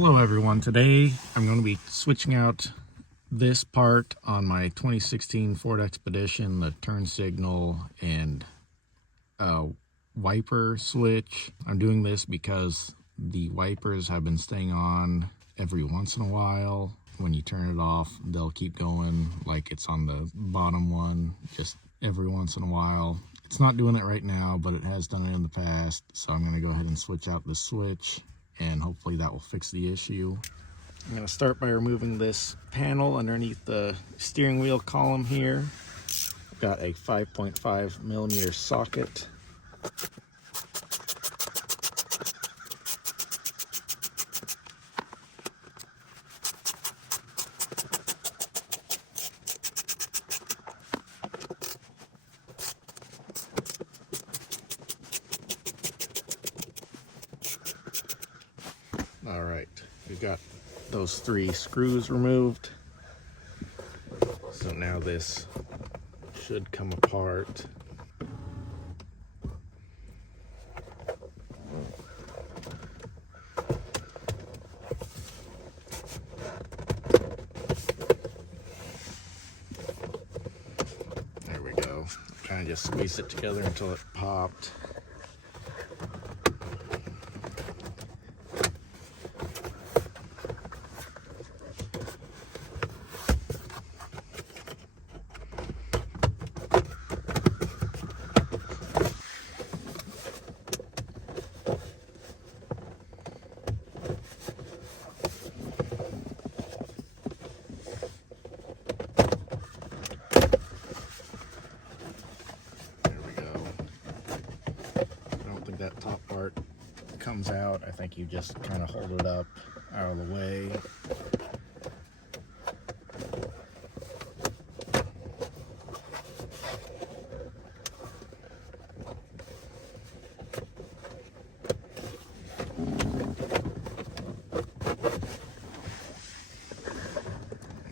Hello everyone, today I'm going to be switching out this part on my 2016 Ford Expedition, the turn signal and wiper switch. I'm doing this because the wipers have been staying on every once in a while. When you turn it off, they'll keep going like it's on the bottom one, just every once in a while. It's not doing it right now, but it has done it in the past, so I'm going to go ahead and switch out the switch and hopefully that will fix the issue. I'm going to start by removing this panel underneath the steering wheel column here. I've got a 5.5 millimeter socket. All right, we've got those 3 screws removed. So now this should come apart. There we go. Kind of just squeeze it together until it popped. That top part comes out. I think you just kind of hold it up out of the way.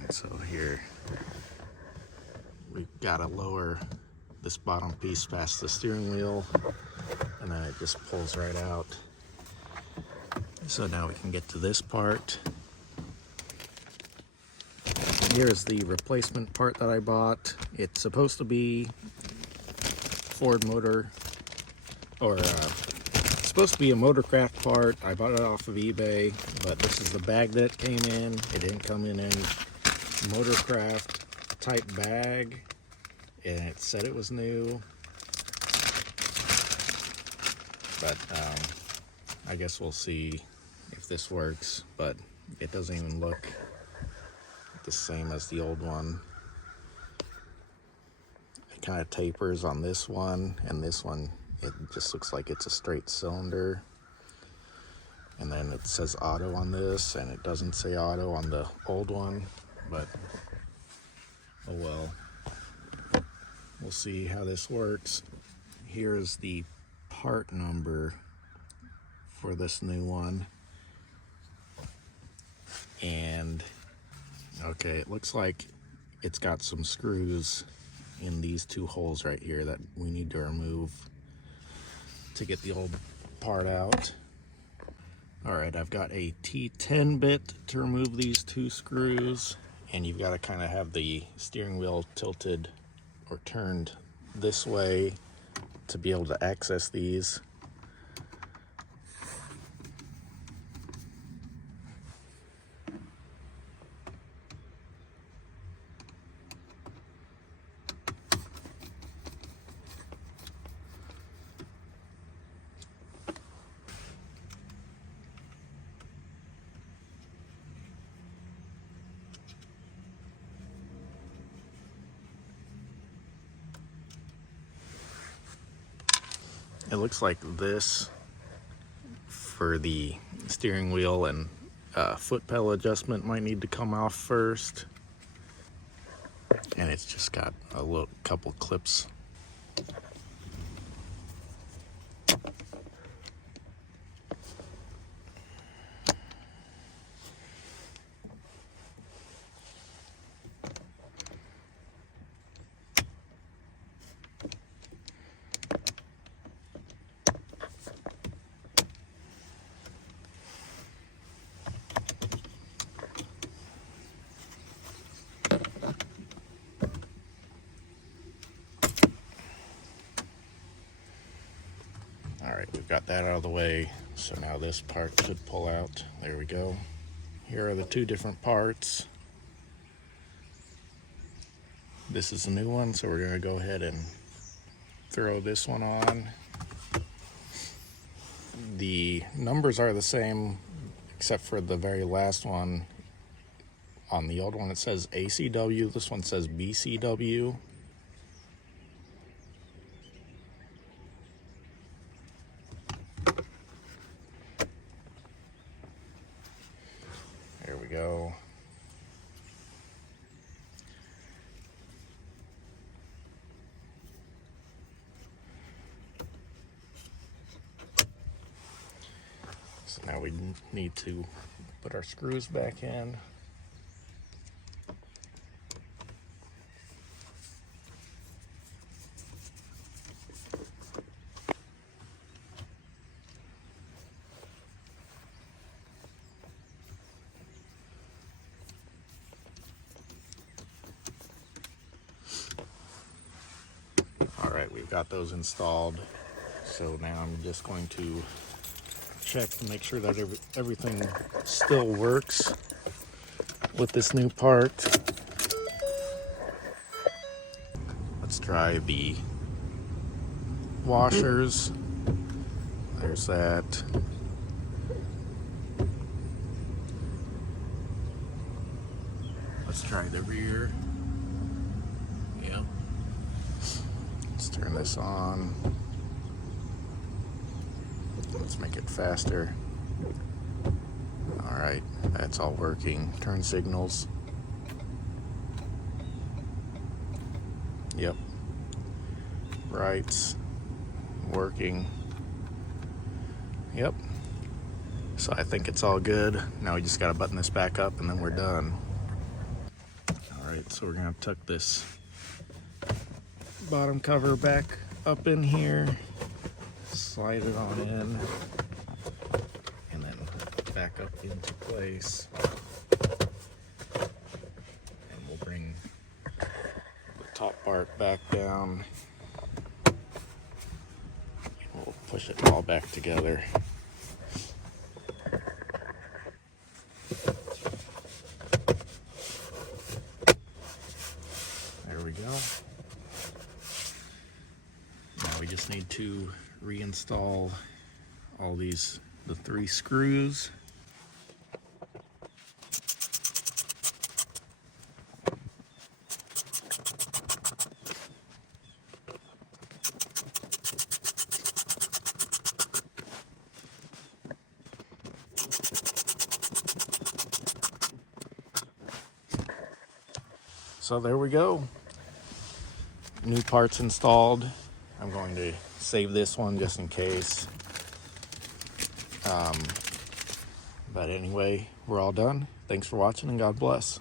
And so here we've got to lower this bottom piece past the steering wheel, and then it just pulls right out. So now we can get to this part. Here's the replacement part that I bought. It's supposed to be Ford motor, or it's supposed to be a Motorcraft part. I bought it off of eBay, but this is the bag that it came in. It didn't come in any Motorcraft type bag, and it said it was new. But I guess we'll see if this works, but it doesn't even look the same as the old one. It kind of tapers on this one, and this one it just looks like it's a straight cylinder. And then it says auto on this, and it doesn't say auto on the old one, but oh well. We'll see how this works. Here's the part number for this new one. And okay, it looks like it's got some screws in these 2 holes right here that we need to remove to get the old part out. All right, I've got a T10 bit to remove these 2 screws, and you've got to kind of have the steering wheel tilted or turned this way to be able to access these. It looks like this for the steering wheel and foot pedal adjustment might need to come off first. And it's just got a little couple clips. All right, we've got that out of the way. So now this part should pull out. There we go. Here are the two different parts. This is a new one, so we're gonna go ahead and throw this one on. The numbers are the same, except for the very last one. On the old one, it says ACW. This one says BCW. There we go. So now we need to put our screws back in. All right, we've got those installed. So now I'm just going to check to make sure that everything still works with this new part. Let's try the washers. There's that. Let's try the rear. Yep. Let's turn this on. Let's make it faster. All right, that's all working. Turn signals. Yep. Brights. Working. Yep. So I think it's all good. Now we just gotta button this back up and then we're done. All right, so we're gonna tuck this bottom cover back up in here, slide it on in, and then back up into place. And we'll bring the top part back down. We'll push it all back together. There we go. Now we just need to reinstall all the 3 screws. So there we go. New parts installed. I'm going to save this one just in case. But anyway, we're all done. Thanks for watching and God bless.